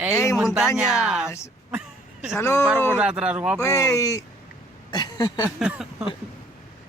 Ei, muntanyes! Salut! Per vosaltres, guapos. Uei!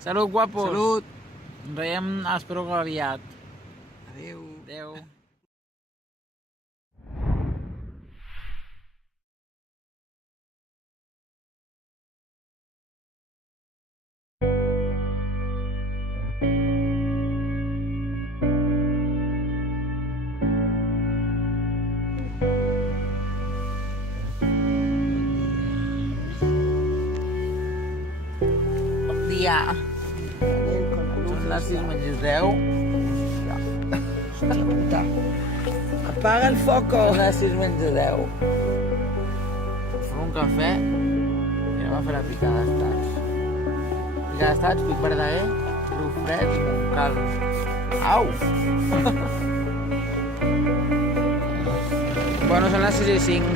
Salut, guapos. Salut! Ens veiem, espero que aviat. Adéu. Adéu. Bon dia. Són les 6 menys 10. Hòstia puta. Apaga el foco. Són les 6 menys 10. Fem un cafè i anem a fer la pica d'estats. Pica d'estats, pic verdaguer, riu fred i Montcal. Au! Bueno, són les 6 i 5.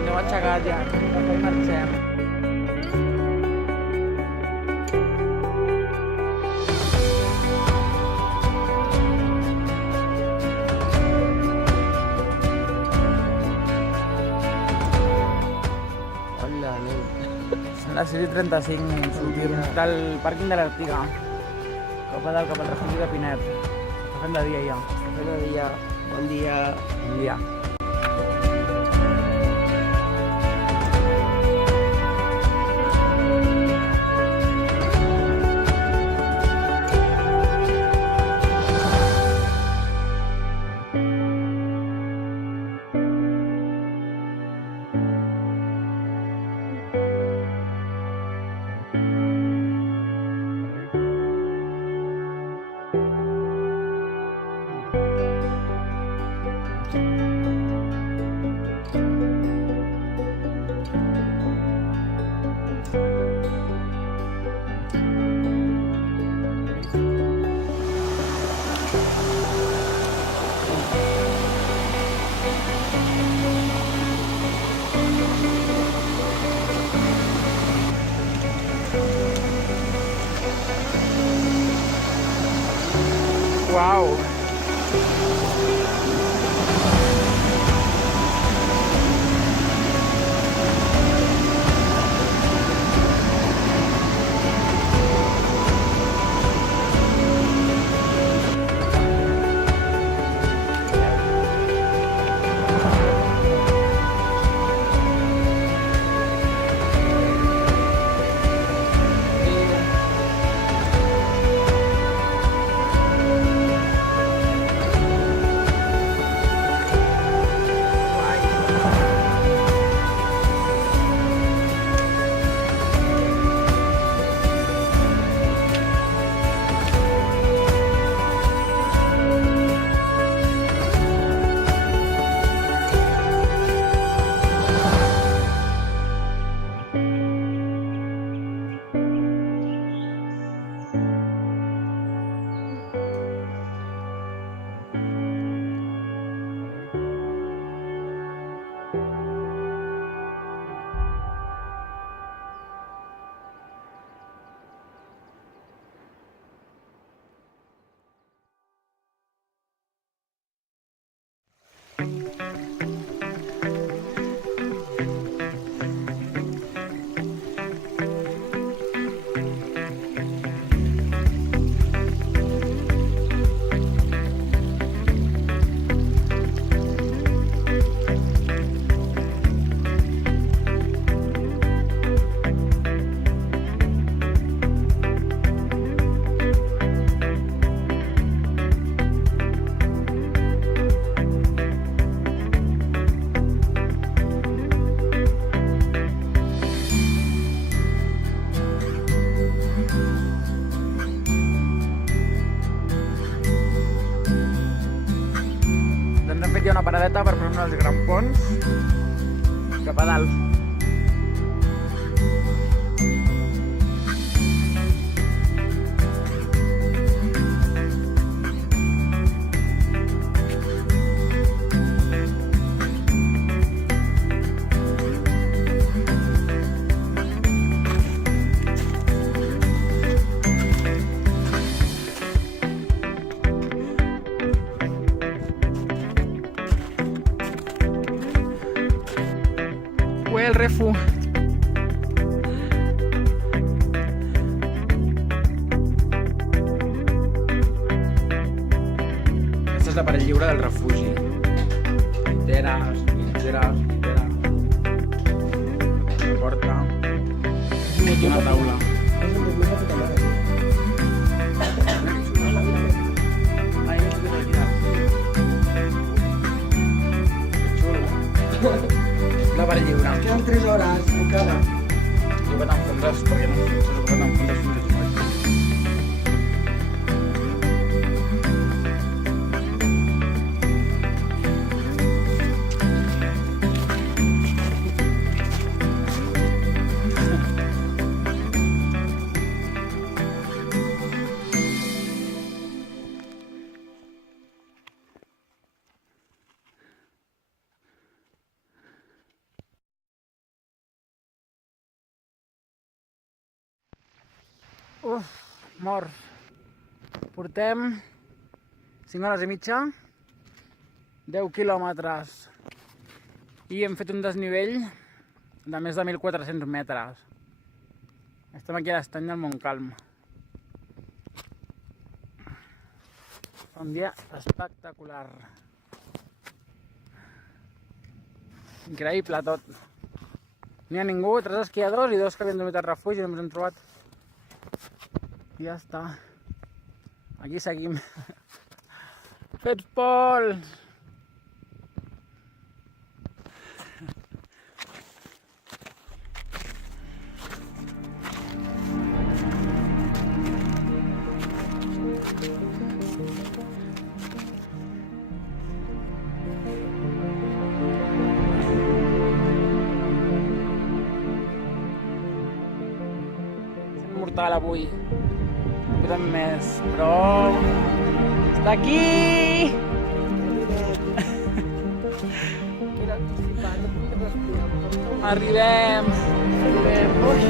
Aneu aixecat ja, cafè i marxem. Hola, nen. Són les 6 i 35, sortim del pàrquing de l'Artiga. Cap a dalt, cap al refugi de Pinet. Està fent de dia ja. Bon dia. Bon dia. Bon dia. Uau! Doncs hem fet ja una paradeta per prendre els grampons cap a dalt. el refu. Aquesta és la paret lliure del refugi. Lliteres, lliteres, lliteres. Una porta. I una taula. Ahí no quiero olvidar. La paret lliure. Queden 3 hores encara. Jo vaig enfonsar perquè no se suposa enfonsar fins a jugar. Uf, morts. Portem 5 hores i mitja, 10 quilòmetres i hem fet un desnivell de més de 1.400 metres. Estem aquí a l'estany del Montcalm. Fa un dia espectacular. Increïble tot. No hi ha ningú, 3 esquiadors i 2 que havien dormit al refugi i només hem trobat. I ja està. Aquí seguim. Fets pols! Sent mortal avui. No podem més, però... Està aquí! Mira, flipant, no puc respirar. Arribem! Arribem! Ui!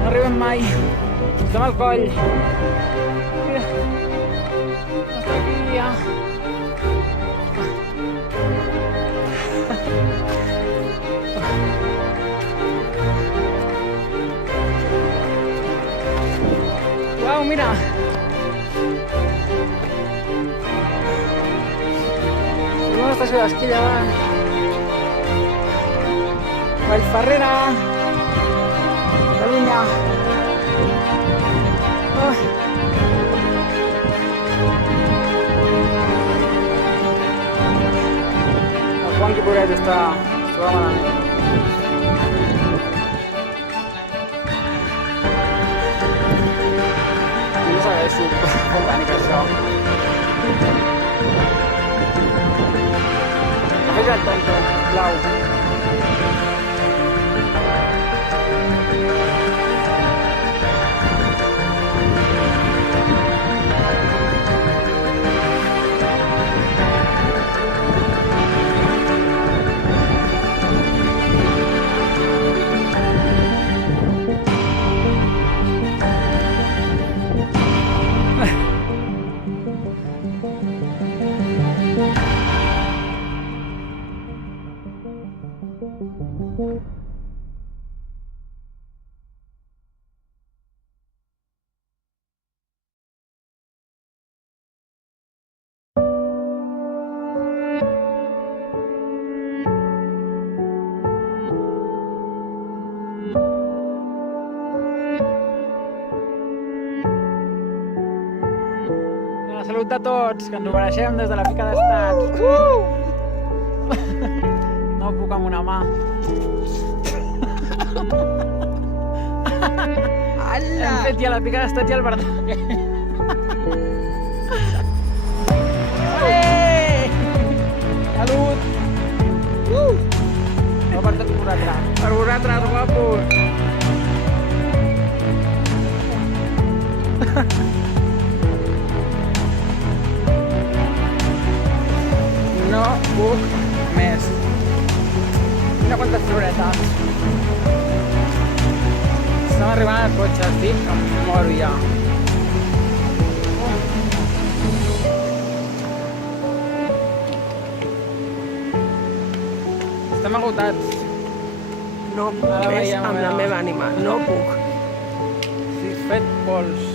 No arribem mai. Estem al coll. Mira. Està aquí ja. Uau, mira. Tenim una estació d'esquí davant. Vallferrera. Catalunya. El Juanqui pobret està malament. Jo no segueixo orgànic això. No fes el tonto, sisplau. Salut a tots, que ens ho mereixem des de la Pica d'Estat. No puc amb una mà. Ala! Hem fet ja la pica d'estat i el Verdaguer. Salut! No per tots vosaltres. Per vosaltres, guapos! No puc més. Mira quantes floretes. Estem arribant al cotxe, estic que em moro ja. Estem agotats. No puc Ara més veiem, amb la veiem. meva ànima, no puc. Sí, fet pols.